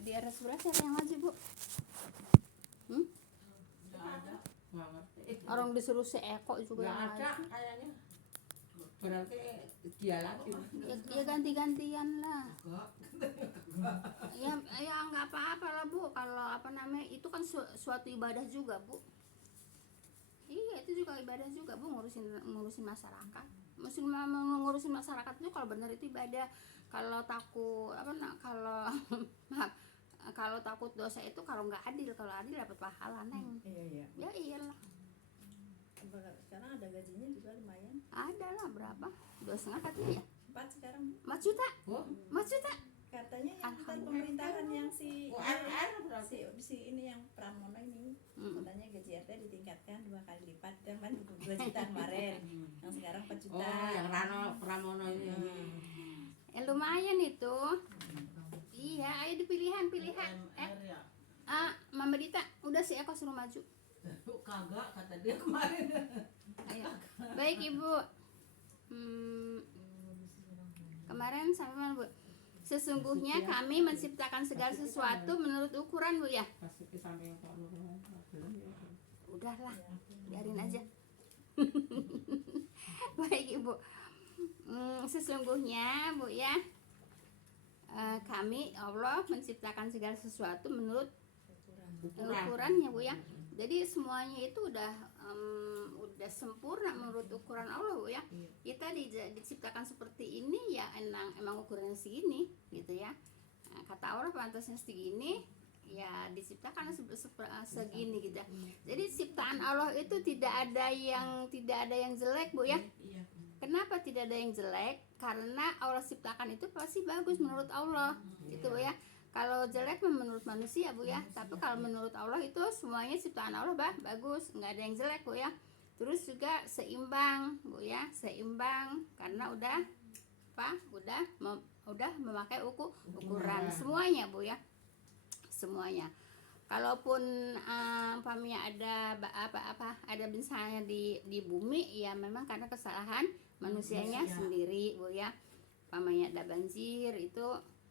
Di RS sebelah siapa yang ngaji, Bu? Orang disuruh seeko juga yang Nggak ada ngaji. kayaknya. Berarti dia lagi. Ya ganti-gantian lah. Ya nggak apa-apa lah, Bu. Kalau apa namanya, itu kan suatu ibadah juga, Bu. Iya, itu juga ibadah juga, Bu, ngurusin masyarakat. Ngurusin masyarakat itu kalau benar itu ibadah. Kalau takut kalau takut dosa itu kalau nggak adil, kalau adil dapat pahala, Neng. Iya. Ya iyalah. Sekarang ada gajinya juga lumayan. Ada lah, berapa? 2,5 katanya ya? 4 sekarang. 4 juta? Oh, 4 juta? Katanya yang ntar Alhamdulillah. pemerintahan yang si UMR berarti. si ini yang Pramono ini katanya gaji RT ditingkatkan 2 kali lipat, kan 2 juta kemarin, yang sekarang 4 juta. Oh, yang Pramono ini. Lumayan itu. Iya, ayo dipilihan. Mama Dita, udah sih aku suruh maju. Kagak kata dia kemarin. Ayo. Baik, Ibu. Kemarin sampai mana, Bu? Sesungguhnya kami menciptakan segala sesuatu menurut ukuran, Bu, ya. Pasti sampai Pak Nur. Udahlah, biarin aja. Baik, Ibu. Sesungguhnya, Bu, ya, kami Allah menciptakan segala sesuatu menurut ukurannya, Bu, ya. Jadi semuanya itu udah sempurna menurut ukuran Allah, Bu, ya. Kita diciptakan seperti ini ya, emang ukurannya segini gitu ya. Kata Allah pantasnya segini, ya diciptakan segini gitu ya. Jadi ciptaan Allah itu tidak ada yang jelek, Bu, ya. Kenapa tidak ada yang jelek? Karena Allah ciptakan itu pasti bagus menurut Allah, gitu, Bu, ya. Kalau jelek menurut manusia, Bu, ya. Tapi kalau menurut Allah itu semuanya ciptaan Allah bagus, nggak ada yang jelek, Bu, ya. Terus juga seimbang, Bu, ya, seimbang karena udah memakai ukuran semuanya, Bu, ya, semuanya. Kalaupun umpamanya ada misalnya di bumi, ya memang karena kesalahan manusianya sendiri, Bu, ya. Umpamanya ada banjir, itu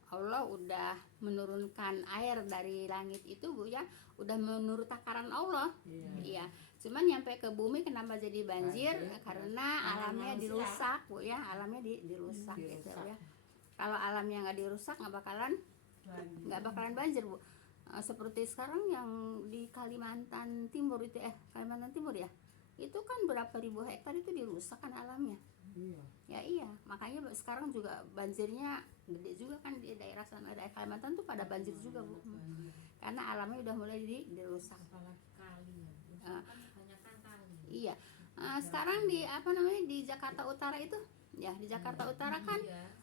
Allah udah menurunkan air dari langit itu, Bu, ya, udah menurut takaran Allah. Iya. Cuman nyampe ke bumi kenapa jadi banjir? Karena alamnya dirusak, Bu, ya, alamnya dirusak gitu, ya. Kalau alamnya nggak dirusak nggak bakalan banjir, Bu. Seperti sekarang yang di Kalimantan Timur itu Kalimantan Timur ya, itu kan berapa ribu hektar itu dirusak kan alamnya. Iya, makanya sekarang juga banjirnya gede juga kan di daerah sana, daerah Kalimantan tuh pada banjir juga, Bu. Karena alamnya udah mulai dirusak. Iya. Sekarang di di Jakarta Utara itu, ya, di Jakarta Utara kan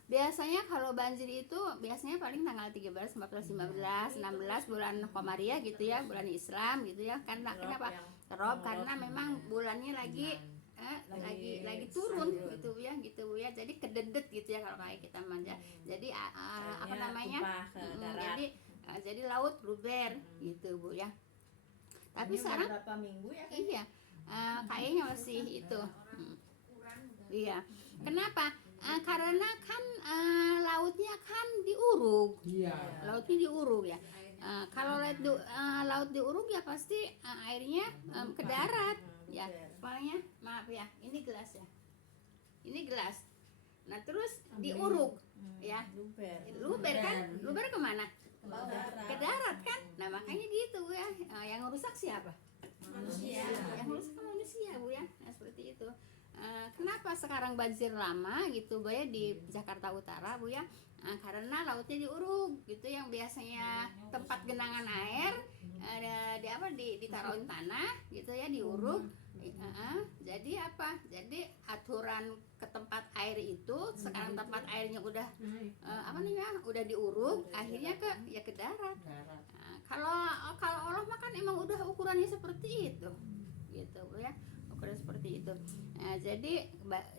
biasanya kalau banjir itu biasanya paling tanggal 13, 14, 15, 16 bulan Komariah gitu ya, bulan Islam gitu ya. Karena kenapa? Rob karena memang bulannya lagi turun gitu ya, jadi kededet gitu ya kalau kayak kita manja. Jadi jadi laut luber gitu, Bu, ya. Tapi sekarang berapa minggu ya kan? iya, kayaknya masih itu. Iya. Kenapa? Karena kan lautnya kan diuruk. Lautnya diuruk ya. Kalau laut diuruk ya pasti airnya ke darat ya. Soalnya maaf ya, ini gelas ya. Ini gelas. Nah, terus diuruk ya. Luber kan? Luber kemana? Ke darat kan? Nah, makanya gitu ya. Yang rusak siapa? Manusia. Yang rusak manusia, Bu, ya. Nah, seperti itu. Kenapa sekarang banjir lama gitu, Bu, ya, di Jakarta Utara, Bu, ya? Karena lautnya diuruk gitu, yang biasanya tempat genangan air ditaruhin tanah gitu ya, diuruk. Jadi apa? Jadi aturan ke tempat air itu sekarang tempat airnya udah udah diuruk, akhirnya ke darat. Kalau Allah mah kan emang udah ukurannya seperti itu, gitu, Bu, ya, ukuran seperti itu. Jadi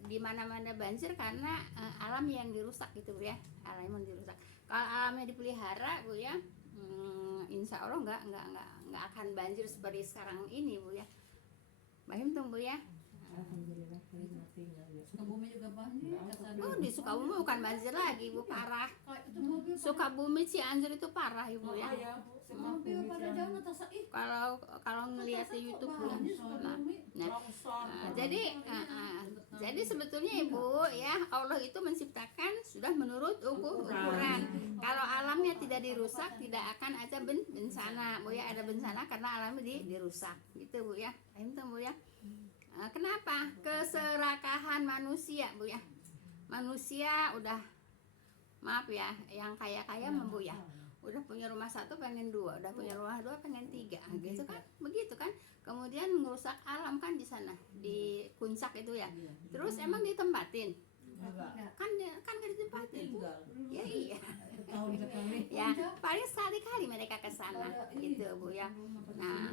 di mana-mana banjir karena alam yang dirusak gitu, Bu, ya, alam yang dirusak. Kalau alamnya dipelihara, Bu, ya, insya Allah nggak akan banjir seperti sekarang ini, Bu, ya. Baik tuh, Bu, ya. Alhamdulillah. Sukabumi juga banjir. Oh, di Sukabumi bukan banjir lagi, Bu, parah. Sukabumi Cianjur itu parah Ibu ya. Mobil pada jangan tas Kalau ngelihat di YouTube Bu ya. Jadi sebetulnya Ibu ya, Allah itu menciptakan sudah menurut ukuran. Kalau alamnya tidak dirusak, tidak akan ada bencana Bu ya. Ada bencana karena alamnya dirusak gitu Bu ya. Itu Bu ya. Kenapa? Keserakahan manusia Bu ya. Manusia udah, maaf ya, yang kaya-kaya Bu ya, udah punya rumah satu pengen dua, udah punya rumah dua pengen tiga, gitu kan, begitu kan. Kemudian merusak alam kan di sana, di puncak itu ya. Terus emang ditempatin? Kan gak ditempatin. Ya iya. Ya paling sekali-kali mereka ke sana gitu Bu ya. Nah,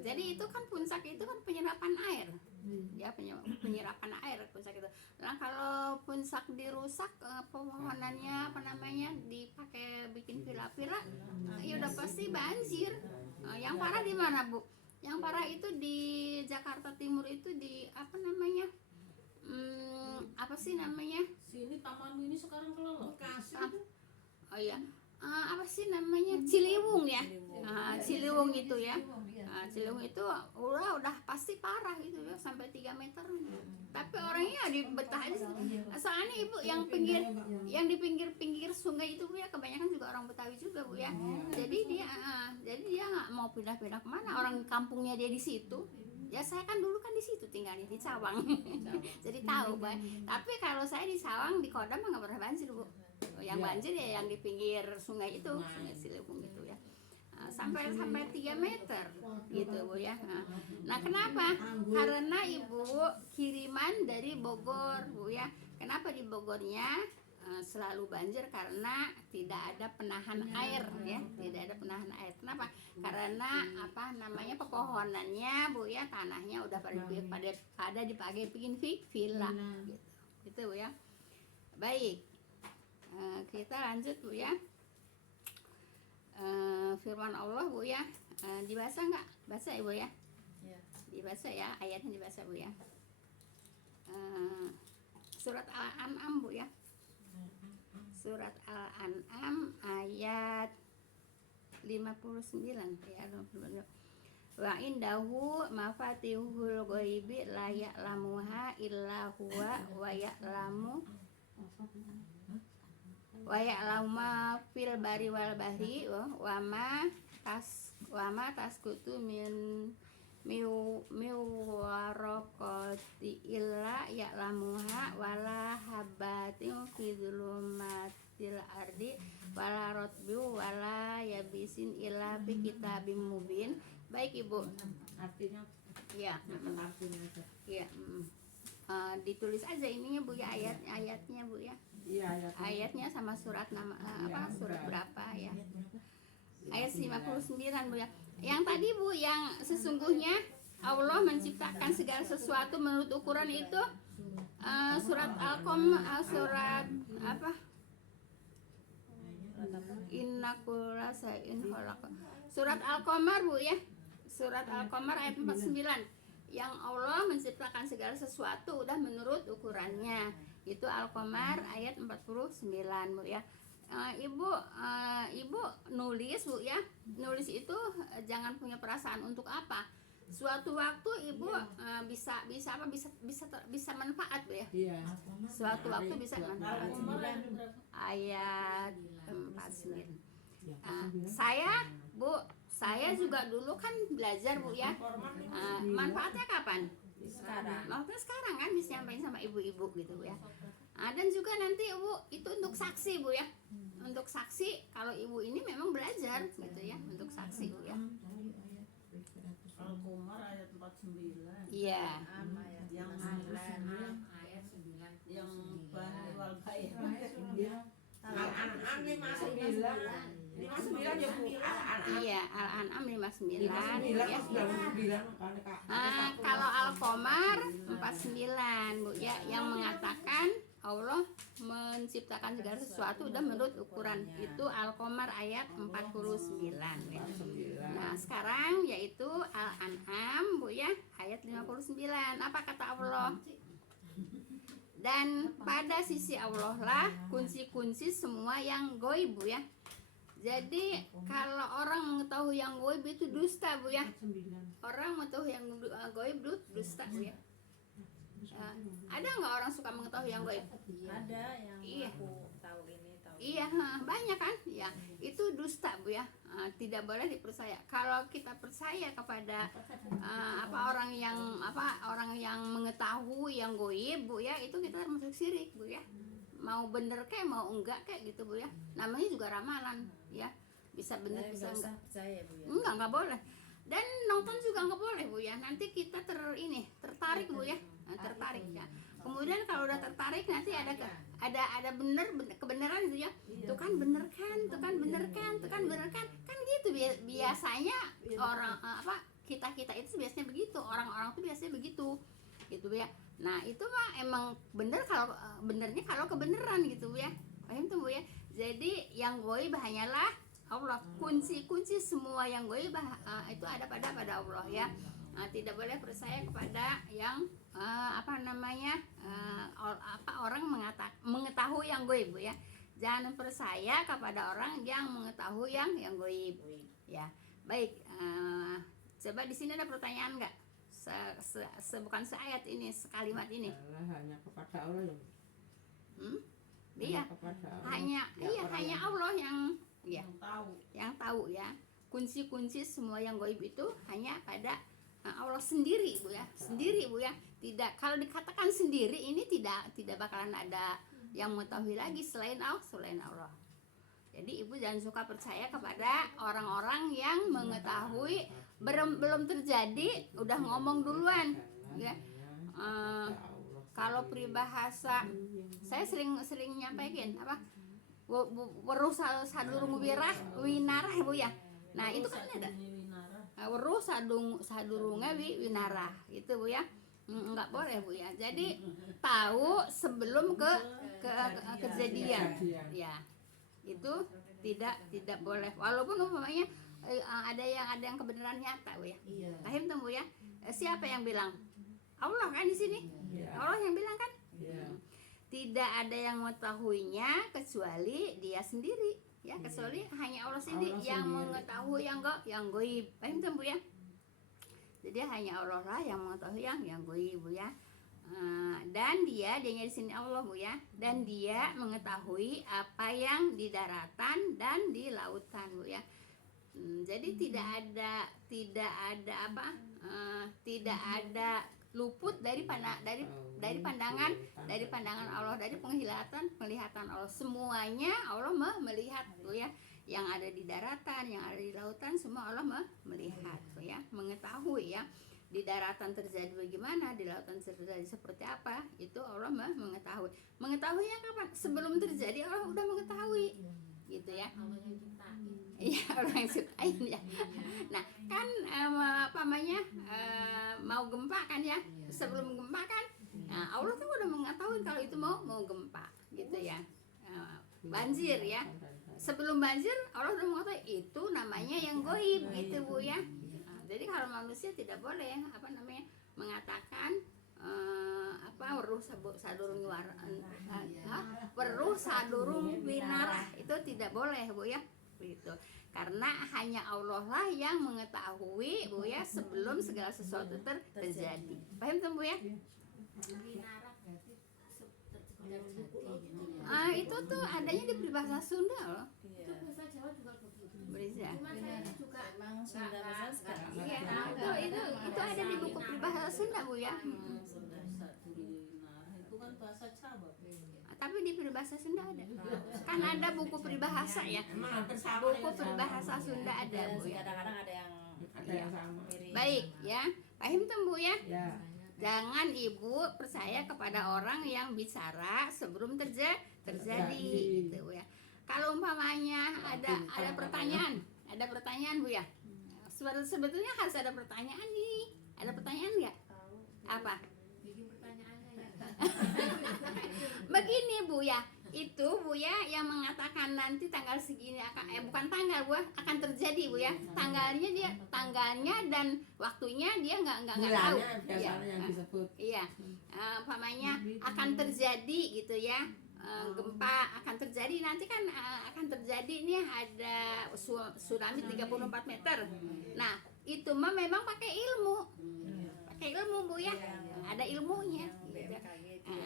jadi itu kan puncak itu kan penyerapan air. Ya, penyerapan air puncak itu. Nah, kalau puncak dirusak, pohonannya dipakai bikin villa-villa, ya udah pasti banjir. Yang parah di mana Bu? Yang parah itu di Jakarta Timur, itu di apa namanya? Sini Taman Mini sekarang kelelep. Oh iya, apa sih namanya, Ciliwung ya. Ciliwung itu ya. Ciliwung itu udah pasti parah gitu ya, sampai 3 meter. Tapi orangnya dibetah aja. Soalnya Ibu yang di pinggir sungai itu Bu ya, kebanyakan juga orang Betawi juga Bu ya. Jadi dia nggak mau pindah-pindah kemana, orang kampungnya dia di situ. Ya saya kan dulu kan di situ tinggalnya, di Cawang. Jadi tahu Bu. Tapi kalau saya di Cawang, di Kodam mah nggak pernah banjir Bu. Yang banjir ya yang di pinggir sungai itu, Sungai Ciliwung gitu ya. Sampai 3 meter gitu Bu ya. Nah, kenapa? Karena Ibu kiriman dari Bogor Bu ya. Kenapa di Bogornya selalu banjir? Karena tidak ada penahan air ya, tidak ada penahan air. Kenapa? Karena pepohonannya Bu ya, tanahnya udah pada dipakai bikin villa gitu. Gitu Bu ya. Baik. Kita lanjut Bu ya. Firman Allah Bu ya, dibaca nggak? Baca Ibu ya. Dibaca ya, ayatnya dibaca Bu ya. Surat Al-An'am Bu ya. Surat Al-An'am ayat 59 ya. Wa indahu mafatihul ghaibi la ya'lamuha illa huwa wa ya'lamu ma fil bari wal bahri wa ma tasqutu min waraqati illa ya'lamuha wala habatin fi dhulumatil ardi wala ratbi wala yabisin illa fi kitabim mubin. Baik Ibu. Artinya Ya. Ya. Ditulis aja ininya Bu ya, ayatnya Bu ya. iya Ayatnya sama surat surat berapa ya? Ayat 59 Bu ya. Yang tadi Bu, yang sesungguhnya Allah menciptakan segala sesuatu menurut ukuran itu, surat surat apa? Innakulla sa'in khalaq. Surat Al-Qamar Bu ya. Surat Al-Qamar ayat 49. Yang Allah menciptakan segala sesuatu udah menurut ukurannya. Itu Al-Qamar ayat 49 Bu ya. Ibu nulis Bu ya. Nulis itu jangan punya perasaan untuk apa. Suatu waktu Ibu bisa manfaat Bu ya. Iya. Suatu waktu bisa manfaat. Ayat 49. Saya juga dulu kan belajar Bu ya. Manfaatnya kapan? Sekarang kan bisa nyampein sama ibu-ibu gitu Bu ya. Dan juga nanti Ibu itu untuk saksi Bu ya. Untuk saksi kalau Ibu ini memang belajar gitu ya, untuk saksi Bu ya. Al-Qamar ayat 49. Iya. Yang 9 ayat 9. Yang Bani wal Bair. Al-An'am 59 ya Bu. Iya, Al-An'am 59 ya. 9 Kalau Al-Qamar 49 Bu ya, yang mengatakan Allah menciptakan segala sesuatu udah menurut ukuran. Itu Al-Qamar ayat 49 ya. Nah, sekarang yaitu Al-An'am Bu ya, ayat 59. Apa kata Allah? Dan pada sisi Allah lah kunci-kunci semua yang goib Bu ya. Jadi kalau orang mengetahui yang goib itu dusta Bu ya. Orang mengetahui yang goib dusta Bu ya. Ada nggak orang suka mengetahui yang goib? Ada yang Iya. aku tahu ini tahu. Iya, banyak kan? Ya, itu dusta Bu ya. Tidak boleh dipercaya. Kalau kita percaya kepada orang yang mengetahui yang goib Bu ya, itu kita termasuk syirik Bu ya. Mau bener kayak mau enggak kayak gitu Bu ya. Namanya juga ramalan ya. Bisa bener bisa Nggak usah enggak. percaya Bu ya. Enggak boleh. Dan nonton juga nggak boleh Bu ya. Nanti kita tertarik Bu ya. Tertarik ya. Kemudian kalau udah tertarik nanti ada kebenaran itu ya. Tuh kan bener kan, tuh kan bener kan, tuh kan bener kan. Kan gitu biasanya orang kita itu biasanya begitu. Orang-orang tuh biasanya begitu. Gitu Bu ya. Nah, itu mah emang bener kalau benernya kalau kebenaran gitu Bu ya. Paham tuh Bu ya. Jadi yang goib hanyalah Allah. Kunci semua yang goib itu ada pada Allah ya. Tidak boleh percaya kepada yang orang mengetahui yang goib Bu ya. Jangan percaya kepada orang yang mengetahui yang goib ya. Baik, coba di sini ada pertanyaan nggak? Bukan seayat ini, sekalimat ini. Hanya kepada Allah ya. Iya. Kepada Allah. Hanya Allah yang tahu ya. Kunci-kunci semua yang goib itu hanya pada Allah sendiri Bu ya. Sendiri Bu ya. Tidak, kalau dikatakan sendiri ini tidak bakalan ada yang mengetahui lagi selain Allah. Jadi ibu jangan suka percaya kepada orang-orang yang mengetahui belum terjadi udah ngomong duluan ya. Kalau peribahasa saya sering nyampaikan weruh sadurung winarah Bu ya. Nah itu kan ada weruh sadurunge winarah itu Bu ya. Enggak boleh Bu ya. Jadi tahu sebelum ke kejadian ya. Itu tidak boleh walaupun umpamanya ada yang kebenaran nyata Bu ya. Paham tuh Bu ya. Siapa yang bilang? Allah kan di sini. Allah yang bilang kan? Tidak ada yang mengetahuinya kecuali dia sendiri ya, kecuali hanya Allah sendiri yang mengetahui yang goib. Paham tuh Bu ya. Jadi hanya Allah lah yang mengetahui yang goib Bu ya. Dan dia di sini Allah Bu ya. Dan dia mengetahui apa yang di daratan dan di lautan Bu ya. Jadi tidak ada luput dari pandangan Allah, dari penglihatan Allah. Semuanya Allah melihat Bu ya. Yang ada di daratan, yang ada di lautan, semua Allah melihat Bu ya, mengetahui ya. Di daratan terjadi bagaimana, di lautan terjadi seperti apa, itu Allah mengetahui. Mengetahuinya kapan? Sebelum terjadi Allah udah mengetahui. Gitu ya. Iya, orang yang sukain ya. Nah, kan mau gempa kan ya. Sebelum gempa kan, nah, Allah tuh udah mengetahui kalau itu mau gempa, gitu ya. Banjir ya. Sebelum banjir Allah udah mengetahui, itu namanya yang goib gitu Bu ya. Jadi kalau manusia tidak boleh mengatakan weruh sadurung winarah, itu tidak boleh Bu ya. Begitu. Karena hanya Allah lah yang mengetahui Bu ya sebelum segala sesuatu terjadi. Paham tuh Bu ya? Itu tuh adanya di peribahasa Sunda loh. Iya. Bisa. Emang Sunda bahasa sekarang. Iya, itu ada di buku peribahasa Sunda Bu ya. Itu kan bahasa Jawa. Tapi di peribahasa Sunda ada. Kan ada buku peribahasa ya. Buku peribahasa Sunda ada Bu ya. Kadang-kadang ada yang sama. mirip. Baik ya. Paham tuh Bu ya? Ya. Jangan ibu percaya kepada orang yang bicara sebelum terjadi gitu Bu ya. Kalau umpamanya ada pertanyaan Bu ya. Sebetulnya harus ada pertanyaan nih. Ada pertanyaan nggak? Apa? Begini Bu ya. itu Bu ya yang mengatakan nanti tanggal segini akan bukan tanggal Bu ya, akan terjadi Bu ya. Tanggalnya dan waktunya dia nggak tahu. Bulannya Iya. biasanya yang disebut. Iya. Umpamanya akan terjadi gitu ya. Gempa akan terjadi nanti kan akan terjadi nih ada tsunami 34 meter. Nah, itu mah memang pakai ilmu. Pakai ilmu Bu ya. Ada ilmunya gitu.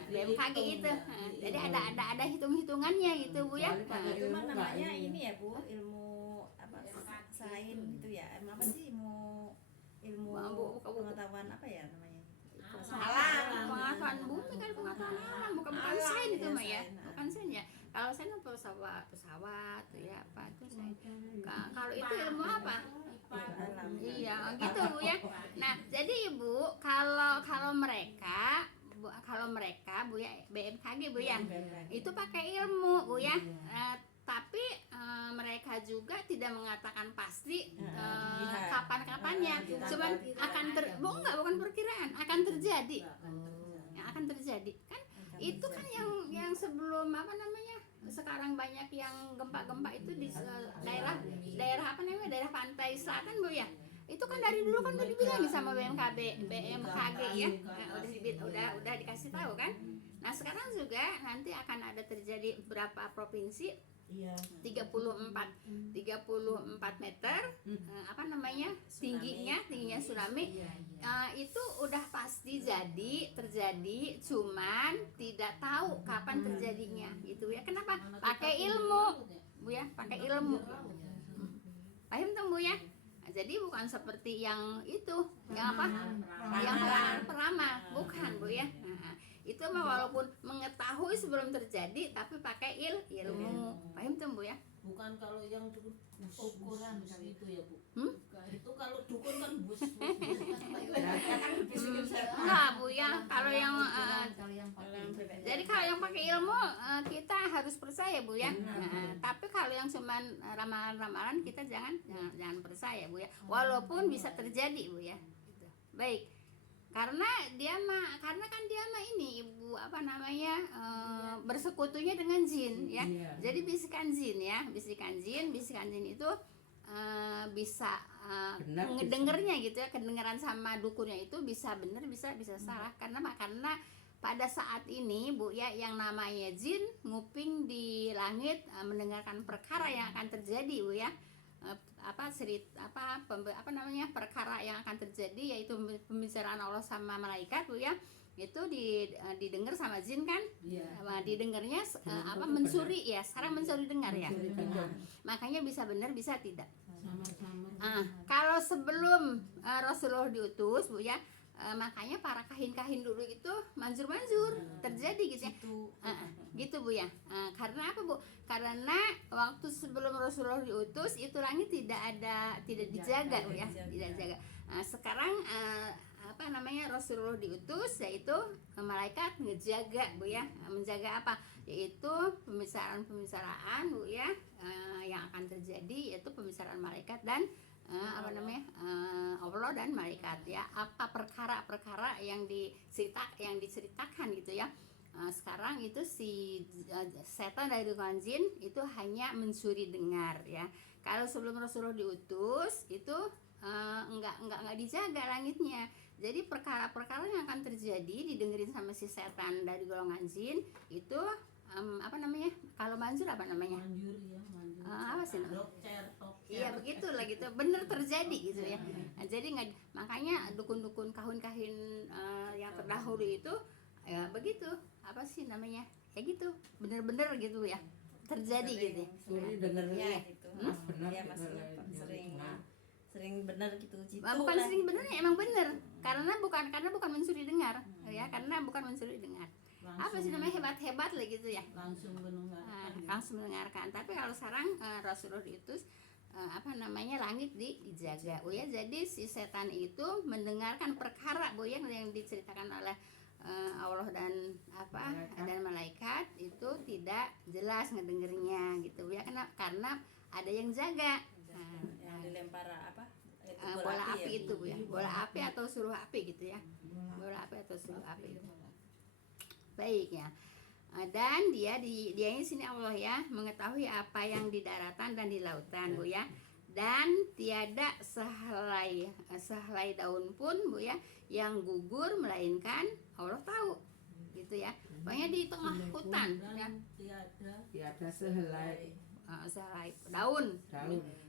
BMKG itu. Jadi ada hitung-hitungannya gitu Bu ya. Itu mah namanya ini ya Bu, ilmu apa sains gitu ya. Apa sih ilmu pengetahuan apa ya namanya? Pengetahuan bumi kan pengetahuan alam, bukan sains itu mah ya. Bukan sains ya. Kalau sains pesawat ya apa itu sains. Kalau itu ilmu apa? Iya, gitu Bu ya. Nah, jadi Ibu kalau mereka Bu ya BMKG Bu ya, itu pakai ilmu Bu ya. Tapi mereka juga tidak mengatakan pasti kapan-kapannya. Cuman bukan perkiraan, akan terjadi. Akan terjadi. Kan itu kan yang sebelum apa namanya? Sekarang banyak yang gempa-gempa itu di daerah apa namanya? Daerah pantai selatan Bu ya. Itu kan dari dulu kan udah dibilangin sama BMKG ya. Udah dikasih tahu kan. Nah, sekarang juga nanti akan ada terjadi berapa provinsi 34 meter apa namanya tingginya tsunami itu udah pasti terjadi cuman tidak tahu kapan terjadinya gitu ya. Kenapa? Pakai ilmu Bu ya, pakai ilmu. Paham tuh Bu ya? Jadi bukan seperti yang itu yang apa yang peramal, bukan Bu ya. Itu mah walaupun mengetahui sebelum terjadi tapi pakai ilmu. Paham tuh Bu ya? Bukan kalau yang ukuran itu ya Bu. Itu kalau dukun kan bus. Enggak Bu ya, kalau yang jadi kalau yang pakai ilmu kita harus percaya Bu ya. Tapi kalau yang cuman ramalan-ramalan kita jangan percaya Bu ya. Walaupun bisa terjadi Bu ya. Gitu. Baik. Karena kan dia mah ini Ibu apa namanya bersekutunya dengan jin ya. Jadi bisikan jin itu bisa ngedengernya gitu ya, kedengeran sama dukunnya itu bisa benar bisa salah karena pada saat ini Bu ya yang namanya jin nguping di langit mendengarkan perkara yang akan terjadi Bu ya. Perkara yang akan terjadi yaitu pembicaraan Allah sama malaikat Bu ya. Itu didengar sama jin kan? Didengarnya mencuri ya, sekarang mencuri dengar ya. Makanya bisa benar bisa tidak. Kalau sebelum Rasulullah diutus Bu ya, makanya para kahin-kahin dulu itu manjur terjadi gitu ya. Gitu Bu ya. Karena apa Bu? Karena waktu sebelum Rasulullah diutus itu langit tidak dijaga Bu ya, tidak dijaga. Sekarang Rasulullah diutus yaitu malaikat ngejaga Bu ya. Menjaga apa? Yaitu pembicaraan Bu ya yang akan terjadi yaitu pembicaraan malaikat dan Allah dan malaikat ya. Apa perkara-perkara yang diceritakan gitu ya. Sekarang itu si setan dari golongan jin itu hanya mencuri dengar ya. Kalau sebelum Rasulullah diutus itu enggak dijaga langitnya. Jadi perkara-perkara yang akan terjadi didengerin sama si setan dari golongan jin itu kalau manjur apa namanya? Apa sih? Iya begitulah gitu, bener terjadi gitu ya. Jadi makanya dukun-dukun kahun-kahin yang terdahulu itu ya begitu, apa sih namanya? Ya gitu, bener-bener gitu ya. Terjadi gitu. Dengernya gitu. Benar ya masih sering benar gitu. Bukan sering benar ya, emang bener. Karena bukan mencuri dengar ya, karena bukan mencuri dengar. Apa sih namanya hebat lah gitu ya. Langsung mendengarkan. Tapi kalau sekarang Rasulullah diutus langit dijaga Bu ya. Jadi si setan itu mendengarkan perkara Bu yang diceritakan oleh Allah dan dan malaikat itu tidak jelas ngedengernya gitu ya. Karena ada yang jaga. Yang dilempar bola api itu Bu ya. Bola api atau suruh api gitu ya. Bola api atau suruh api. Baik ya. Dan dia ini sini Allah ya, mengetahui apa yang di daratan dan di lautan Bu ya. Dan tiada sehelai daun pun Bu ya yang gugur melainkan Allah tahu. Gitu ya. Pokoknya di tengah hutan ya. Tiada sehelai Sehelai daun.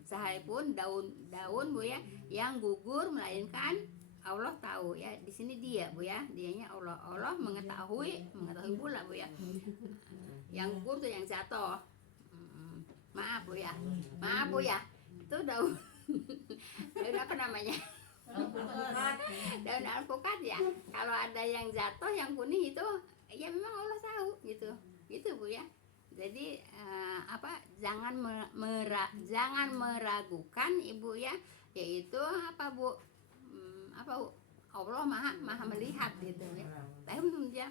Sehelai pun daun Bu ya yang gugur melainkan Allah tahu ya. Di sini dia Bu ya, dianya Allah mengetahui pula Bu ya. Yang gugur tuh yang jatuh. Maaf Bu ya, itu daun apa namanya, daun alpukat ya. Kalau ada yang jatuh yang kuning itu ya memang Allah tahu gitu Bu ya. Jadi jangan meragukan Ibu ya, yaitu apa Bu, Allah maha melihat gitu ya. Paham ya?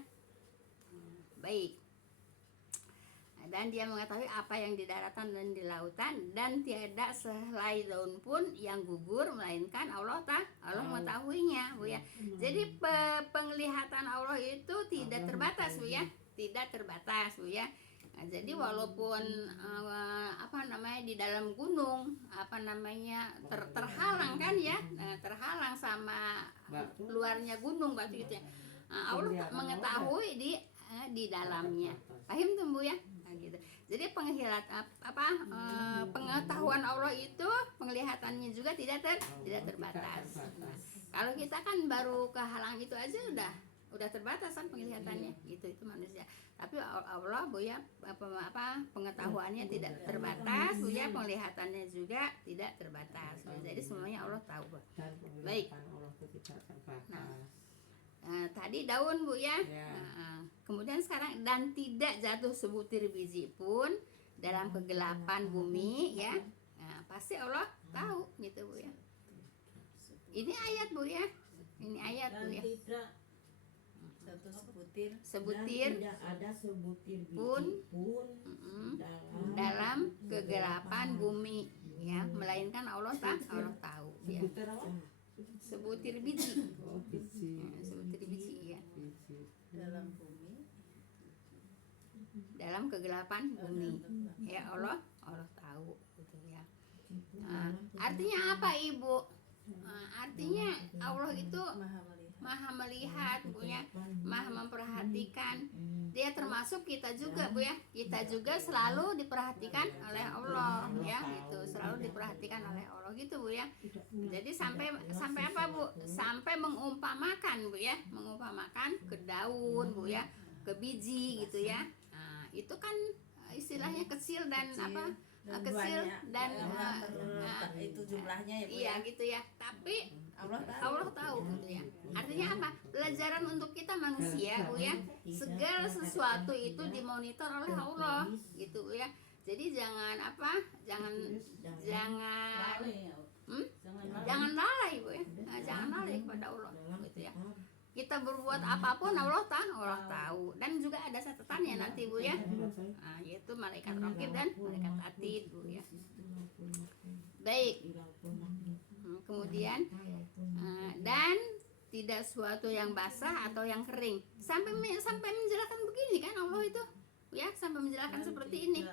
Baik. Dan dia mengetahui apa yang di daratan dan di lautan, dan tiada sehelai daun pun yang gugur melainkan Allah mengetahuinya Bu ya. Jadi penglihatan Allah itu tidak terbatas Bu ya, tidak terbatas Bu ya. Nah, jadi walaupun di dalam gunung terhalang kan ya, terhalang sama luarnya gunung batu itu ya. Allah mengetahui di dalamnya. Paham tuh Bu ya? Nah, gitu. Jadi pengetahuan Allah itu penglihatannya juga tidak terbatas. Nah, kalau kita kan baru kehalang itu aja udah terbatas kan penglihatannya gitu, itu manusia. Tapi Allah Bu ya, pengetahuannya tidak terbatas Bu ya, penglihatannya juga tidak terbatas. Jadi semuanya Allah tahu Bu. Baik. Nah, tadi daun Bu ya. Kemudian sekarang, dan tidak jatuh sebutir biji pun dalam kegelapan bumi ya. Nah, pasti Allah tahu gitu Bu ya. Ini ayat Bu ya. Ini ayat Bu ya. Satu sebutir tidak ada sebutir biji pun dalam kegelapan bumi ya, melainkan Allah tahu ya. Sebutir biji. Sebutir biji ya. dalam bumi, dalam kegelapan bumi ya, Allah tahu gitu ya. Artinya apa Ibu? Artinya Allah itu maha melihat Bu ya, maha memperhatikan. Dia termasuk kita juga Bu ya, kita juga selalu diperhatikan oleh Allah ya, gitu, selalu diperhatikan oleh Allah gitu Bu ya. Jadi sampai apa Bu? Sampai mengumpamakan Bu ya, mengumpamakan ke daun Bu ya, ke biji gitu ya. Nah, itu kan istilahnya kecil dan kecil dan itu jumlahnya ya Bu. Iya ya? gitu ya. Tapi Allah tahu gitu ya. Artinya apa? Pelajaran untuk kita manusia Bu ya. Segala sesuatu itu dimonitor oleh Allah gitu Bu ya. Jadi jangan jangan lalai Bu ya. Nah, jangan lalai kepada Allah gitu ya. Kita berbuat apapun Allah tahu, dan juga ada catatannya nanti Bu ya. Nah, yaitu malaikat raqib dan malaikat atid Bu ya. Baik. Kemudian dan tidak suatu yang basah atau yang kering, sampai menjelaskan begini kan Allah itu ya, sampai menjelaskan seperti ini.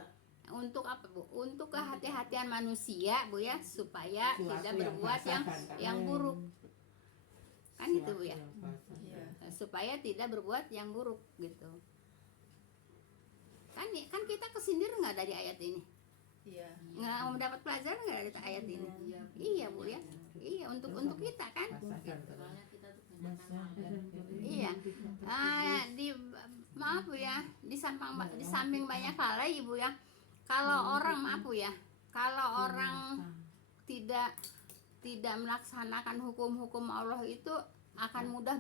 Untuk apa Bu? Untuk kehati-hatian manusia Bu ya, supaya tidak berbuat yang buruk. Kan itu Bu ya. Supaya tidak berbuat yang buruk gitu. Kan kita kesindir nggak dari ayat ini? Iya. Nggak mendapat pelajaran nggak dari ayat ini? Iya Bu ya. Iya, untuk kita kan. Iya. Maaf Bu ya, di samping banyak hal Ibu ya. Kalau orang kalau orang tidak melaksanakan hukum-hukum Allah itu akan mudah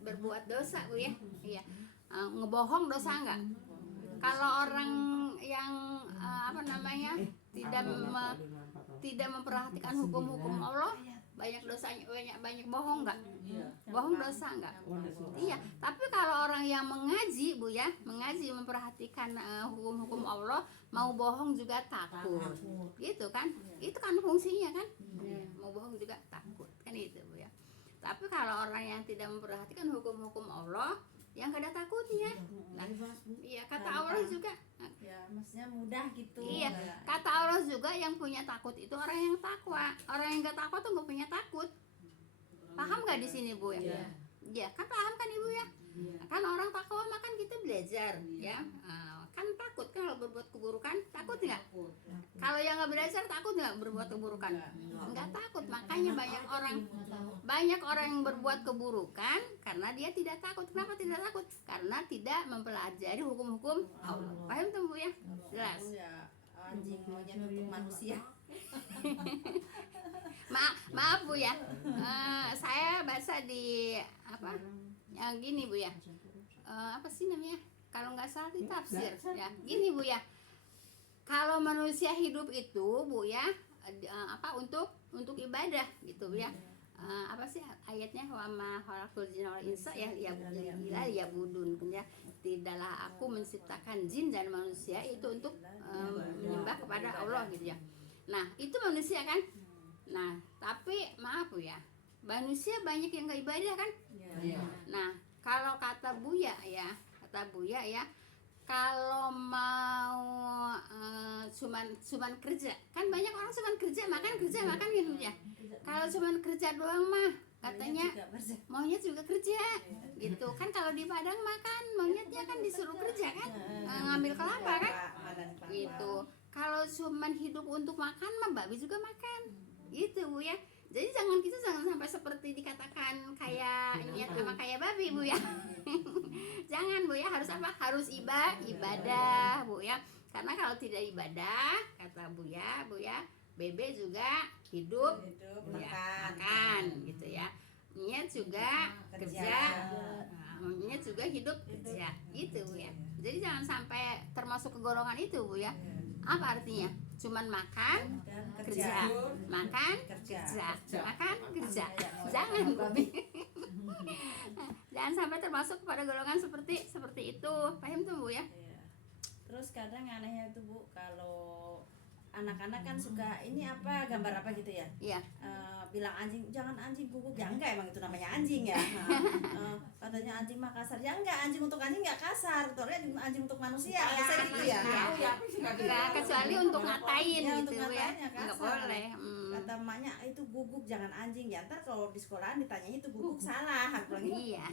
berbuat dosa Bu ya. Iya. Ngebohong dosa enggak? Kalau orang yang tidak memperhatikan hukum-hukum Allah, banyak dosanya, banyak bohong enggak? Bohong dosa enggak? Iya. Tapi kalau orang yang mengaji Bu ya, memperhatikan hukum-hukum Allah, mau bohong juga takut. Gitu kan? Itu kan fungsinya kan? Mau bohong juga takut kan itu Bu ya. Tapi kalau orang yang tidak memperhatikan hukum-hukum Allah, yang gak ada takutnya. Nah, iya kata Allah juga. Ya maksudnya mudah gitu. Iya, Ya. kata Allah juga yang punya takut itu orang yang takwa. Orang yang gak takwa tuh gak punya takut. Paham gak di sini Bu ya? Iya. Iya, kan paham kan Ibu ya? Iya. Kan orang takwa mah kan kita belajar ya. Kan takut kan kalau berbuat keburukan, takut nggak? Kalau yang nggak belajar takut nggak berbuat keburukan? Nggak takut. Makanya banyak orang yang berbuat keburukan karena dia tidak takut. Kenapa tidak takut? Karena tidak mempelajari hukum-hukum Allah. Paham tuh Bu ya? Jelas. Ya anjing monyet untuk manusia. Maaf Bu ya. Saya baca di apa? Yang gini Bu ya. Apa sih namanya? Kalau nggak salah di tafsir ya. Gini Bu ya. Kalau manusia hidup itu Bu ya, apa untuk ibadah gitu Bu ya. Apa sih ayatnya, wa ma khalaqul jinna wal insa ya ya budun ya. Tidaklah aku menciptakan jin dan manusia itu untuk menyembah kepada Allah gitu ya. Nah, itu manusia kan? Nah, tapi maaf Bu ya. Manusia banyak yang nggak ibadah kan? Iya. Nah, kalau kata Buya ya, kalau mau cuman kerja, kan banyak orang cuman kerja makan gitu ya. Kalau cuman kerja doang mah katanya maunya juga kerja gitu kan. Kalau di Padang makan maunyatnya kan disuruh kerja kan, ngambil kelapa kan gitu. Kalau cuman hidup untuk makan mah babi juga makan gitu Bu ya. Jadi jangan sampai seperti dikatakan kayak niat sama kayak babi Bu ya. Jangan Bu ya, harus apa? Harus ibadah Bu ya. Karena kalau tidak ibadah, kata Bu ya, bebek juga hidup ya, makan gitu ya. Niat juga kerja. Niat juga hidup kerja gitu Bu ya. Jadi jangan sampai termasuk ke golongan itu Bu ya. Apa artinya? Cuman makan, kerja, makan, kerja, makan, kerja. Jangan babi. Jangan sampai termasuk kepada golongan seperti itu. Paham tuh Bu ya? Terus kadang anehnya tuh Bu, kalau anak-anak kan suka ini apa gambar apa gitu ya. Iya. Bilang anjing, jangan anjing guguk. Ya enggak, emang itu namanya anjing ya. Katanya anjing mah kasar. Ya enggak, anjing untuk anjing enggak kasar. Terus anjing untuk manusia. Biasa gitu ya. Enggak, kecuali untuk ngatain Ya, gitu untuk ya. ngatainnya Enggak kasar. boleh. Kata emaknya itu guguk jangan anjing ya. Ntar kalau di sekolahan ditanya itu guguk salah. Aku bilang Iya.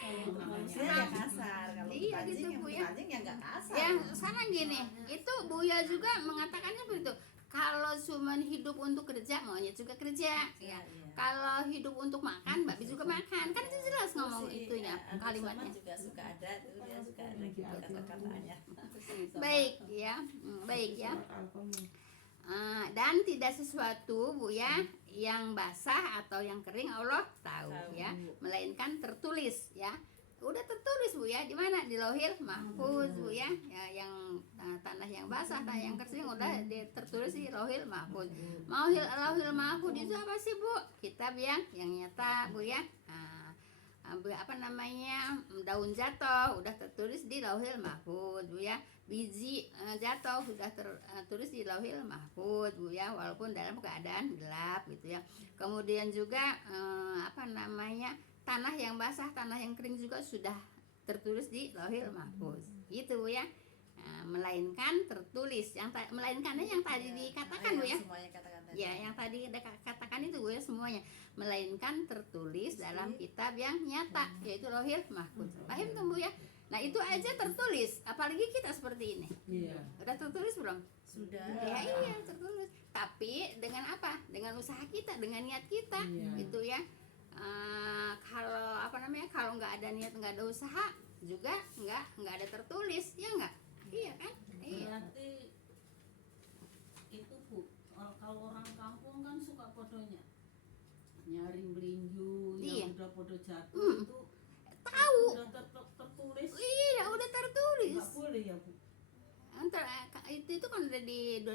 kalau untuk manusia ya kasar. Kalau Iya, untuk anjing gitu, yang Bu, untuk ya. anjing ya enggak kasar. Ya, sekarang gini, itu Buya juga mengatakannya begitu. Kalau cuman hidup untuk kerja, maunya juga kerja. Ya. Kalau hidup untuk makan, babi juga makan. Kan itu jelas ngomong itunya, kalimatnya. Juga suka ada tuh, dia suka ada gitu kata-katanya. Baik ya, baik ya. Dan tidak sesuatu Bu ya yang basah atau yang kering Allah tahu ya, melainkan tertulis ya. Udah tertulis Bu ya, di mana? Di Lauhil Mahfuz Bu ya. Yang tanah yang basah, tanah yang kering udah tertulis di Lauhil Mahfuz. Lauhil Mahfuz itu apa sih Bu? Kitab yang nyata Bu ya. Apa namanya, daun jatuh udah tertulis di Lauhil Mahfuz Bu ya. Biji jatuh sudah tertulis di Lauhil Mahfuz Bu ya, walaupun dalam keadaan gelap gitu ya. Kemudian juga apa namanya, tanah yang basah, tanah yang kering juga sudah tertulis di Lauhil Mahfuz gitu Bu ya. Melainkan tertulis, melainkannya yang tadi dikatakan Bu ya. Ya, yang tadi katakan itu Bu ya, semuanya melainkan tertulis dalam kitab yang nyata, yaitu Lauhil Mahfuz. Paham tuh Bu ya? Nah, itu aja tertulis, apalagi kita seperti ini. Iya. Udah tertulis belum? Sudah. Ya, iya tertulis. Tapi dengan apa? Dengan usaha kita, dengan niat kita, gitu ya. Kalau apa namanya, kalau nggak ada niat, nggak ada usaha juga nggak ada tertulis, ya nggak? Iya kan? Iya. Berarti itu Bu, kalau orang kampung kan suka fotonya nyaring melinju Iya. yang udah foto jatuh itu Tahu? udah tertulis. Iya, udah tertulis. Nggak boleh ya Bu? Itu kan udah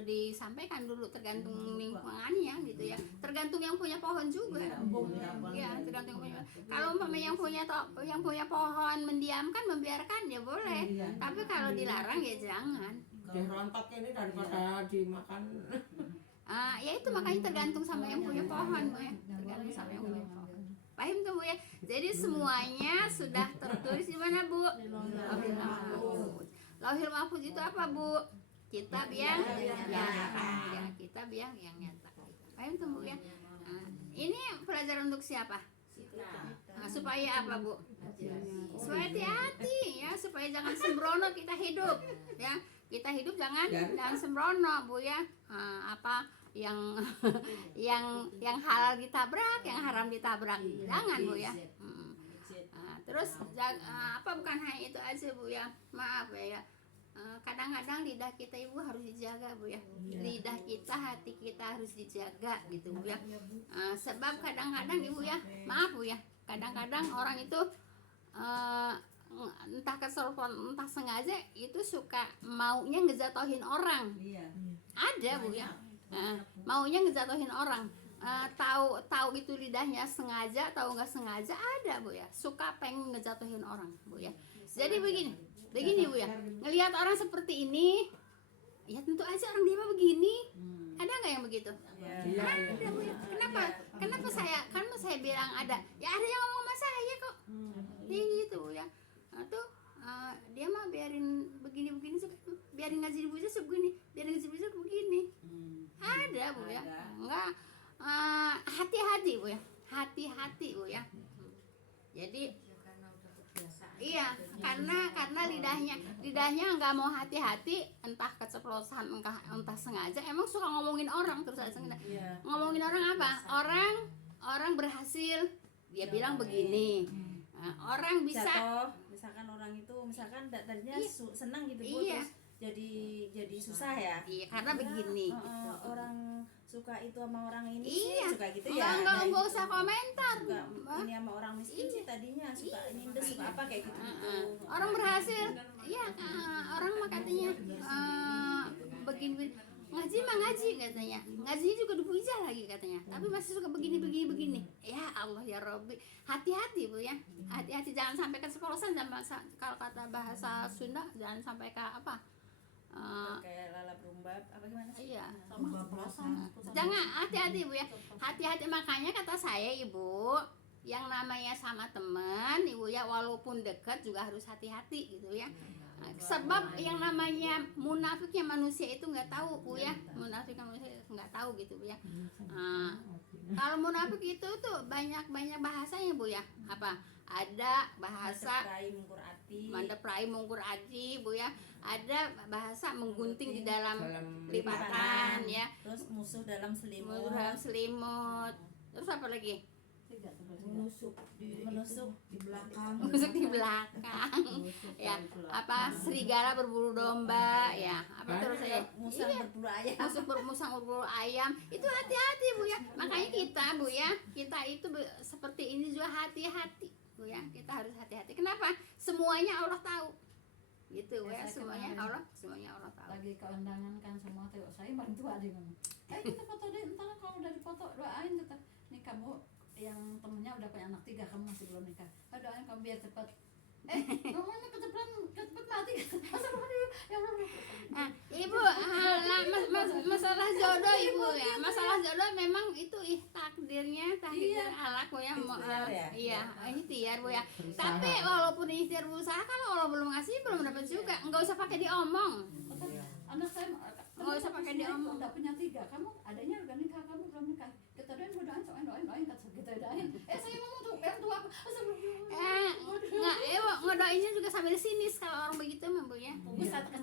disampaikan dulu, tergantung lingkungannya gitu ya, tergantung yang punya pohon juga. Ya, tergantung punya. Kalau umpamanya yang punya pohon mendiamkan, membiarkan ya boleh, tapi kalau dilarang ya jangan. Dia rontok ini daripada dimakan. Ya itu makanya tergantung sama yang punya pohon Bu ya, tergantung sama yang punya pohon. Paham tuh Bu ya? Jadi semuanya sudah tertulis di mana Bu? Lauhil Mahfuz. Lauhil Mahfuz itu apa Bu? Kitab yang nyata. Ya, kitab yang nyata. Paham tuh Bu ya? Nah, ini pelajaran untuk siapa? Nah, supaya apa Bu? Supaya hati-hati ya, supaya jangan sembrono kita hidup ya. Kita hidup jangan sembrono Bu ya. Apa yang yang halal ditabrak, yang haram ditabrak, jangan Bu ya. Terus apa bukan hanya itu aja Bu ya, maaf ya. Kadang-kadang lidah kita Ibu harus dijaga Bu ya. Lidah kita, hati kita harus dijaga gitu Bu ya. Sebab kadang-kadang Ibu ya, maaf Bu ya, kadang-kadang orang itu entah keserupan entah sengaja itu suka maunya ngejatuhin orang. Ada Bu ya. Maunya ngejatuhin orang. Tahu itu lidahnya sengaja tahu nggak sengaja, ada Bu ya, suka pengen ngejatuhin orang Bu ya. Jadi begini Bu ya, ngelihat orang seperti ini ya tentu aja orang dia mah begini. Ada nggak yang begitu? Ada Bu ya. Kenapa saya bilang ada? Ya ada yang ngomong sama saya kok. Gitu Bu ya. Tuh dia mah biarin begini biarin ngaji di buja sebegini, biarin ngaji di buja begini. Ada Bu ya. Enggak, hati-hati Bu ya, hati-hati Bu ya. Jadi iya, karena lidahnya nggak mau hati-hati, entah keceplosan entah sengaja, emang suka ngomongin orang terus aja. Ngomongin orang apa? Orang berhasil dia bilang begini. Orang bisa misalkan orang itu tadinya senang gitu Bu, iya. Terus jadi susah ya. Iya, karena begini. Orang suka itu sama orang ini Iya. sih, suka gitu ya. Enggak usah komentar. Suka ini sama orang miskin sih tadinya suka nindes, suka apa kayak gitu. Orang berhasil, iya, orang mah katanya begini ngaji mah ngaji katanya, ngaji juga dipuja lagi katanya, tapi masih suka begini. Ya Allah ya Robbi, hati-hati Bu ya, hati-hati jangan sampai keceplosan, kalau kata bahasa Sunda jangan sampai ke apa, kayak lalap rumbab apa gimana sih? iya, jangan, hati-hati Bu ya, hati-hati. Makanya kata saya Ibu, yang namanya sama teman Ibu ya, walaupun dekat juga harus hati-hati gitu ya. Sebab yang namanya munafiknya manusia itu nggak tahu Bu ya, munafiknya manusia nggak tahu gitu Bu ya. Kalau munafik itu tuh banyak bahasanya Bu ya. Apa? Ada bahasa mandeprai mungkur ati Bu ya. Ada bahasa menggunting di dalam lipatan ya. Terus musuh dalam selimut. Terus apa lagi? menusuk di belakang. Ya, apa serigala berburu domba ya, apa terus ya, musang berburu ayam. musang berburu ayam. Itu hati-hati Bu ya. Makanya kita Bu ya, kita itu seperti ini juga hati-hati Bu ya. Kita harus hati-hati. Kenapa? Semuanya Allah tahu. Gitu ya, semuanya Allah tahu. lagi ke undangan kan semua tuh saya bantu aja ngomong kita foto deh, entar kalau udah difoto doain kita nih, kamu yang temennya udah punya anak 3, kamu masih belum nikah, doain kamu biar cepet ngomongnya cepet mati. Ya Allah. Nah, Ibu, masalah jodoh Ibu ya, masalah jodoh memang itu takdirnya Allah Bu ya. Iya, ikhtiar Bu ya. Tapi walaupun ikhtiar berusaha, kalau Allah belum ngasih belum dapat juga, nggak usah pakai diomong. Anak saya Nggak usah pakai diomong. udah punya 3, kamu adanya udah nikah, kamu belum nikah, kita doain doain kata kita doain. Saya ngomong tuh yang tua Ngedoainnya juga sambil sinis kalau orang begitu mah Bu ya.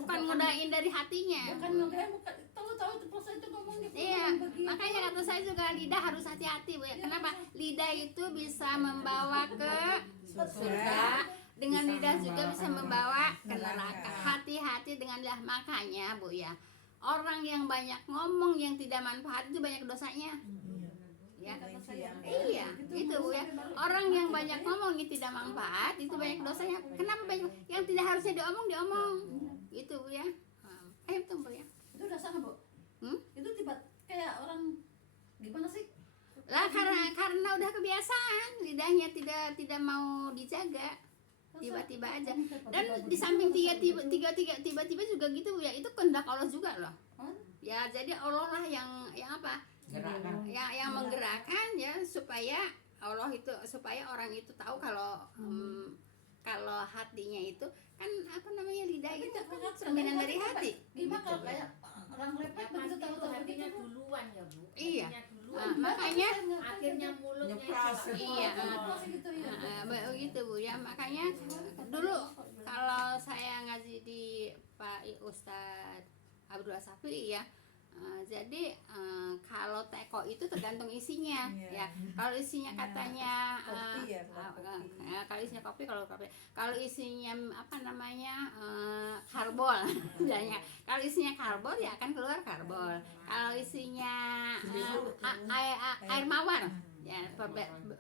Bukan ngedoain dari hatinya. bukan ngedoain, bukan tahu itu proses itu ngomongnya. Iya, makanya kata saya juga lidah harus hati-hati Bu ya. Kenapa? Lidah itu bisa membawa ke surga, dengan lidah juga bisa membawa ke neraka. Hati-hati dengan lidah. Makanya Bu ya, orang yang banyak ngomong yang tidak manfaat itu banyak dosanya. Ya, iya, itu Bu ya. Orang yang banyak ngomong yang tidak manfaat itu banyak dosanya. Kenapa banyak? Yang tidak harusnya diomong. Itu Bu ya. Itu Bu ya. Itu udah sana Bu. Itu tiba kayak orang gimana sih? Lah karena udah kebiasaan, lidahnya tidak mau dijaga. Tiba-tiba aja. Dan di samping tiba-tiba juga gitu Bu ya. Itu kehendak Allah juga loh. Ya, jadi Allah lah yang apa? Gerakan. Yang menggerakkan ya supaya Allah itu supaya orang itu tahu kalau kalau hatinya itu kan apa namanya, lidah itu kan cerminan dari hati. Gimana kalau kayak orang Ya lepek begitu pasti itu tahu-tahu hatinya begitu, Bu? duluan ya Bu. Iya. Hatinya duluan. Makanya Akhirnya mulutnya itu Nyepras. Pak. Iya. Pasti gitu ya. Begitu Bu ya, makanya dulu kalau saya ngaji di Pak Ustadz Abdul Safi ya, jadi kalau teko itu tergantung isinya. Iya. Ya kalau isinya katanya Kopi ya, kopi. kalau isinya kopi, kalau isinya apa namanya karbol bilangnya, kalau isinya karbol ya akan keluar karbol. Kalau isinya air mawar ya,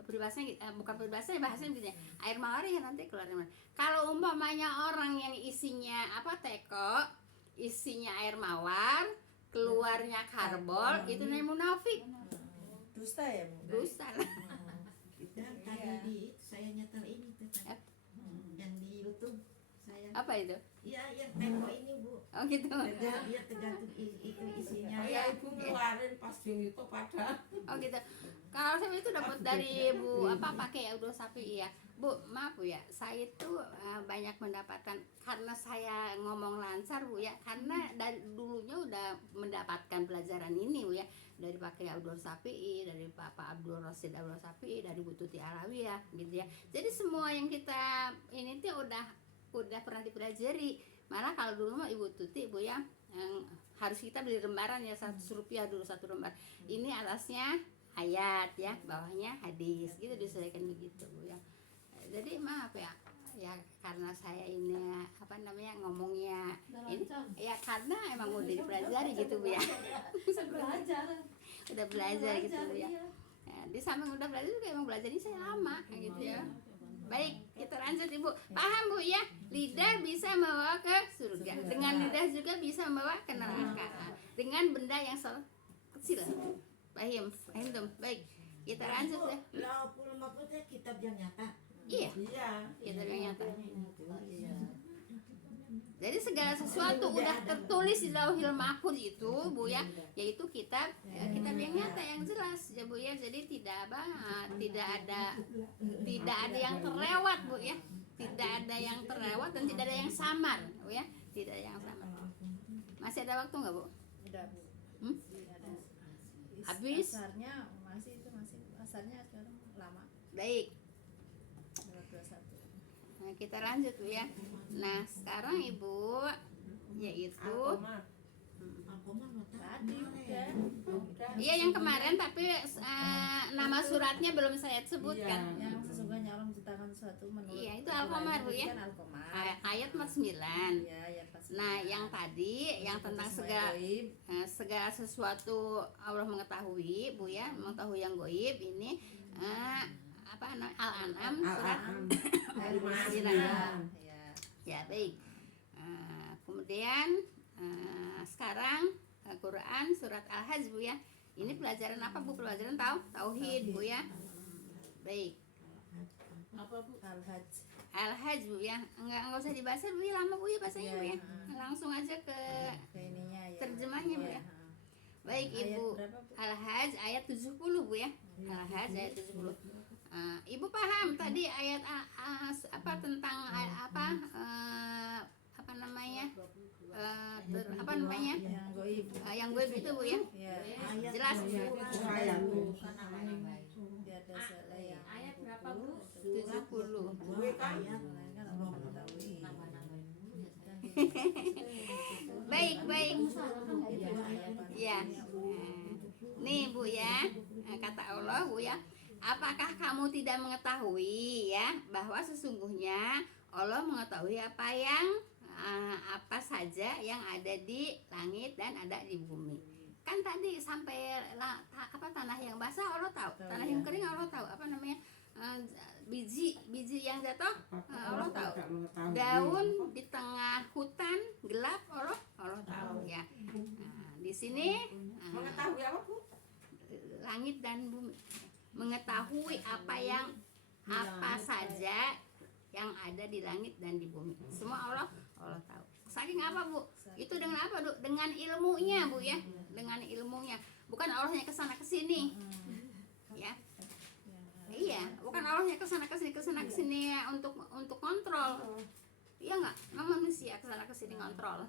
peribahasanya bukan peribahasanya, bahasanya gitu ya, air mawar ya nanti keluar air mawar. Kalau umpamanya orang yang isinya apa, teko isinya air mawar keluarnya karbol, itu namanya munafik, Dusta ya, Bu? dusta. Kita tadi di saya nyetel ini tuh Ya. yang di YouTube saya. Apa itu? Iya, yang teko ini Bu. Oh gitu. Dia tergantung itu isinya. Ya ibu ngeluarin pas di itu pada. Oh gitu. Kalau saya itu dapat dari Bu apa pakai Abdul Safi ya. Bu, maaf Bu ya, saya itu banyak mendapatkan karena saya ngomong lancar Bu ya, karena dari dulunya udah mendapatkan pelajaran ini Bu ya, dari pakai Abdul Safi, dari Pak Abdul Rasid Abdul Safi, dari Bu Tuti Alawiyah gitu ya. Jadi semua yang kita ini tuh udah pernah dipelajari. Malah kalau dulu mah Ibu Tuti Bu ya, yang harus kita beli lembaran ya, 100 rupiah dulu satu lembar. Ini atasnya ayat ya, bawahnya hadis gitu, disesuaikan begitu Bu ya. Jadi maaf ya, ya karena saya ini apa namanya ngomongnya ini ya karena emang udah dipelajari gitu Bu ya. Belajar. Udah belajar gitu Bu ya. Iya. Ya, di samping udah belajar juga emang belajar ini saya lama gitu ya. Baik, kita lanjut Ibu. Paham Bu ya? Lidah bisa membawa ke surga. Dengan lidah juga bisa membawa ke neraka. Dengan benda yang kecil. Paham? Paham. Baik. Kita lanjut ya. Laupul Mahfuz kitab yang nyata. Iya, Iya. kita yang nyata. Jadi segala sesuatu udah tertulis di Lauhil Mahfuz itu Bu ya, yaitu kitab kitab yang nyata yang jelas ya Bu ya. Jadi tidak ada yang terlewat Bu ya. Tidak ada yang terlewat dan tidak ada yang samar Bu ya. Tidak ada yang samar. Masih ada waktu nggak Bu? Udah, Bu. Hmm? Ada. Habis? Asarnya masih asarnya sekarang lama. Baik. 21. Nah, kita lanjut Bu ya. Nah, sekarang Ibu yaitu Alkomat. Aku mah mau Tadi udah. iya yang kemarin tapi nama suratnya belum saya sebutkan. Yang sesungguhnya Allah menciptakan sesuatu menurut Iya, itu Al-Qamar, Bu, ya. Kan Al-Qamar. Ayat 9. Iya, ayat pas. Nah, yang tadi yang tentang segala sesuatu Allah mengetahui, Bu ya, mengetahui yang goib ini apa namanya, Al-An'am surat ayat 9. Ya. Ya, baik. Kemudian sekarang Quran surat Al-Hajj Bu ya. Ini pelajaran apa Bu? Pelajaran tauhid Bu ya. Baik. Apa Bu? Al-Hajj. Al-Hajj Bu ya. Enggak usah dibaca Bu ya, lama Bu ya bahasanya Bu ya. Langsung aja ke Ke ininya ya. terjemahnya, Bu, ya. Iya, baik Ayat Ibu. berapa, Bu? Al-Hajj ayat 70 Bu ya. Al-Hajj ayat 70. Ibu paham tadi ayat apa tentang apa namanya? Apa namanya? Yang goib. Yang gue itu Bu ya. Ya. ayat Jelas. Ayat. Dia ada salah yang Ayat berapa Bu? 70. Gue kan ayat lain kan Allah mengetahui. Nambah-nambahin dulu ya saya. Baik. Itu ayat Ya. Nih Bu ya. Kata Allah Bu ya. Apakah kamu tidak mengetahui ya bahwa sesungguhnya Allah mengetahui apa saja yang ada di langit dan ada di bumi. Kan tadi sampai tanah yang basah Allah tahu, tanah yang kering Allah tahu, apa namanya biji yang jatuh Allah tahu, daun di tengah hutan gelap Allah tahu ya. Nah, di sini mengetahui apa Bu? langit dan bumi, mengetahui apa saja yang ada di langit dan di bumi, semua Allah tahu. Saking apa Bu? Itu dengan apa Bu? Dengan ilmunya Bu ya, dengan ilmunya, bukan Allahnya kesana kesini ya. Iya Iya, bukan Allahnya kesana kesini ya, untuk kontrol. Iya nggak manusia kesana kesini kontrol.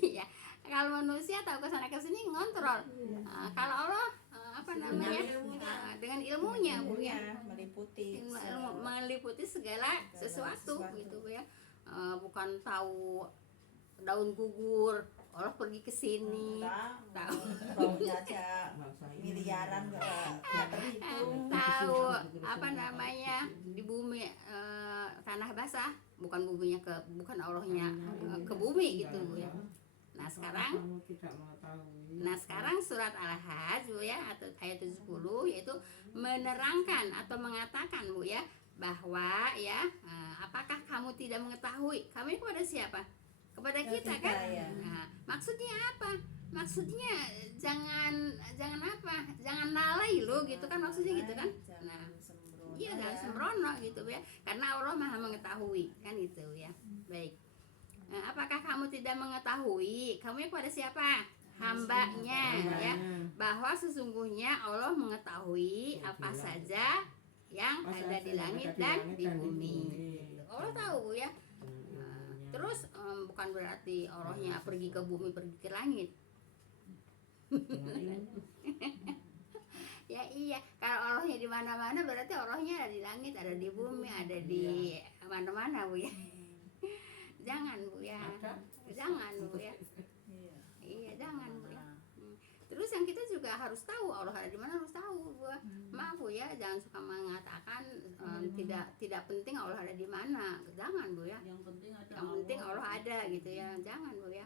Iya, kalau manusia tahu kesana kesini ngontrol. Kalau Allah apa namanya dengan ilmunya Bu ya, meliputi segala sesuatu gitu Bu ya. Bukan tahu daun gugur, Allah pergi ke sini, tahu Baunya aja miliaran nggak terhitung. tahu apa namanya di bumi tanah basah, bukan buminya bukan Allahnya ke bumi gitu Bu ya. Nah sekarang Kamu tidak mengetahui. Nah sekarang surat Al-Hajj Bu ya, atau ayat 70 yaitu menerangkan atau mengatakan Bu ya, bahwa ya apakah kamu tidak mengetahui? Kamu ini kepada siapa? Kepada kita kan? Ya. Nah, maksudnya apa? Maksudnya jangan apa? Jangan lalai lo gitu kan, maksudnya gitu kan? Nah, Sembrono iya jangan ya. sembrono gitu ya. Karena Allah Maha mengetahui kan itu ya. Baik. Nah, apakah kamu tidak mengetahui? Kamu ini kepada siapa? Hambanya ya. Bahwa sesungguhnya Allah mengetahui apa saja yang ada di langit dan di bumi. Allah tahu ya. Terus bukan berarti Allahnya pergi ke bumi, pergi ke langit. Ya iya, kalau Allahnya di mana-mana berarti Allahnya ada di langit, ada di bumi, ada di mana-mana Bu ya. Jangan Bu ya. Jangan Bu ya. Iya, jangan Bu ya. Terus yang kita juga harus tahu Allah ada di mana, harus tahu Bu. Maaf Bu ya, jangan suka mengatakan tidak penting Allah ada di mana. Jangan Bu ya. Yang penting ada Yang penting Allah ada gitu ya. Jangan Bu ya.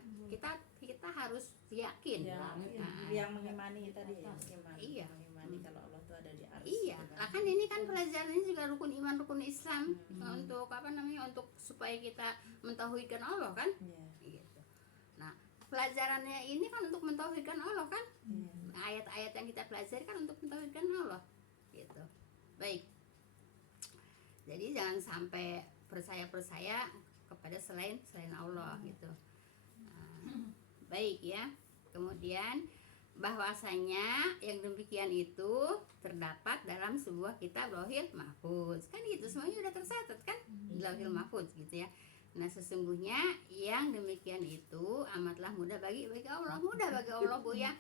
Kita harus yakin. Ya, Nah, yang mengimani tadi ya, Iya. mengimani kalau Allah tuh ada di arsy. Iya, lah kan ini kan pelajaran ini juga rukun iman, rukun Islam untuk apa namanya, untuk supaya kita mentauhidkan Allah kan? Iya. Gitu. Nah, pelajarannya ini kan untuk mentauhidkan Allah kan? Iya. Ayat-ayat yang kita pelajari kan untuk mentauhidkan Allah. Gitu. Baik. Jadi jangan sampai percaya kepada selain Allah gitu. Nah, baik ya. Kemudian bahwasanya yang demikian itu terdapat dalam sebuah kitab Lauhil Mahfuz kan gitu, semuanya udah tercatat kan di Lauhil Mahfuz gitu ya. Nah sesungguhnya yang demikian itu amatlah mudah bagi Allah, mudah bagi Allah Bu ya.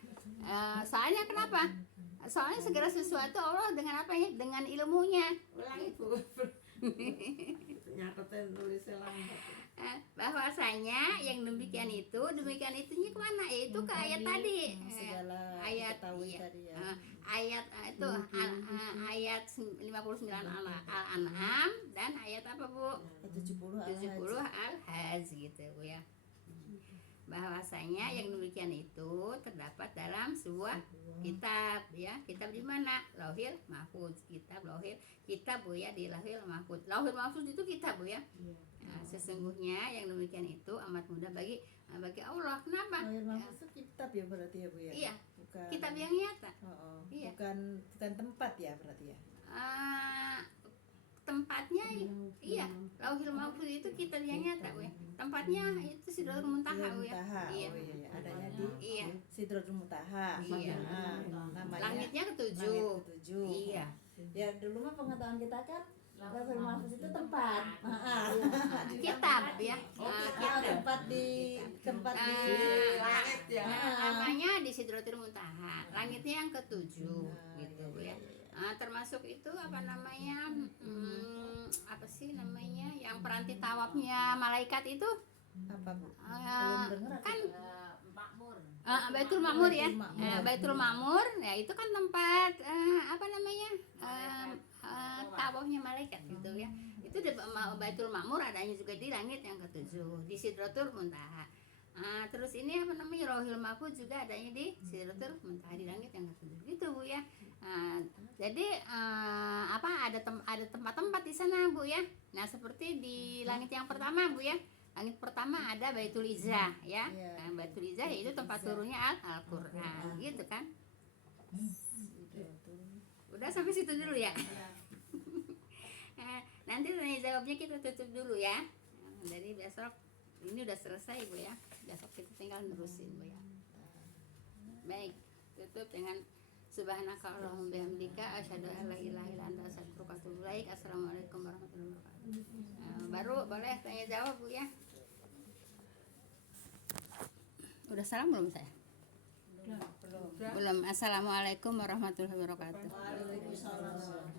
Soalnya kenapa? Soalnya segala sesuatu Allah dengan apa ya? Dengan ilmunya. Ulangi Bu. Nyatetin tulisnya lambat. Bahwasanya yang demikian itunya kemana? Yaitu ke ayat tadi. Segala Ayat ketahui iya. tadi ya. Ayat itu ayat 59 Al-An'am dan ayat apa Bu? 70 70 Al-Hajj gitu Bu ya. Bahwasanya yang demikian itu terdapat dalam sebuah kitab ya. Kitab di mana? Lauhil Mahfuz. Kitab Bu ya, di Lauhil Mahfuz. Lauhil Mahfuz itu kitab Bu ya. Nah, sesungguhnya yang demikian itu amat mudah bagi Allah. Kenapa? Lauhil Mahfuz itu kitab ya berarti ya Bu ya. Iya, Bukan kitab yang nyata. Iya. Bukan tempat ya berarti ya. Tempatnya iya, Lauhil Mahfuz itu kitab yang nyata Bu ya. Tempatnya itu Sidratul Muntaha Bu ya. Muntaha. Iya. Oh iya, adanya di Iya. Sidratul Muntaha. Iya. Namanya Langitnya langit ketujuh. ketujuh. Iya. Ya dulu mah pengetahuan kita kan Lauhil Mahfuz itu tempat. Kitab ya. Tempat di Langit ya. Namanya di Sidratul Muntaha. Langitnya yang ketujuh gitu Bu ya. Termasuk itu apa namanya? Apa sih namanya? Yang peranti tawafnya malaikat itu? apa Bu? Ah, Belum dengar kan Makmur. Baitul Ma'mur ya. Baitul Ma'mur. Baitul Ma'mur ya itu kan tempat apa namanya? Tawafnya malaikat gitu ya. Itu di Baitul Ma'mur adanya juga di langit yang ketujuh, di Sidratul Muntaha. Terus ini apa namanya? Lauhil Mahfuz juga adanya di Sidratul Muntaha, di langit yang ketujuh gitu Bu ya. Jadi apa ada tempat-tempat di sana Bu ya. Nah, seperti di langit yang pertama Bu ya. Langit pertama ada Baitul Izzah ya. Iya. Baitul Izzah itu tempat turunnya Al-Qur'an gitu kan. Udah sampai situ dulu ya. Nanti tanya jawabnya kita tutup dulu ya. Dari besok ini udah selesai Bu ya. Besok kita tinggal nerusin Bu ya. Baik, tutup dengan Subhanakallahumma bihamdika asyhadu an la ilaha illa anta astaghfiruka wa atubu ilaik. Assalamualaikum warahmatullahi wabarakatuh. Baru boleh tanya jawab Bu ya. Udah salam belum saya? Belum. Assalamualaikum warahmatullahi wabarakatuh. Waalaikumsalam.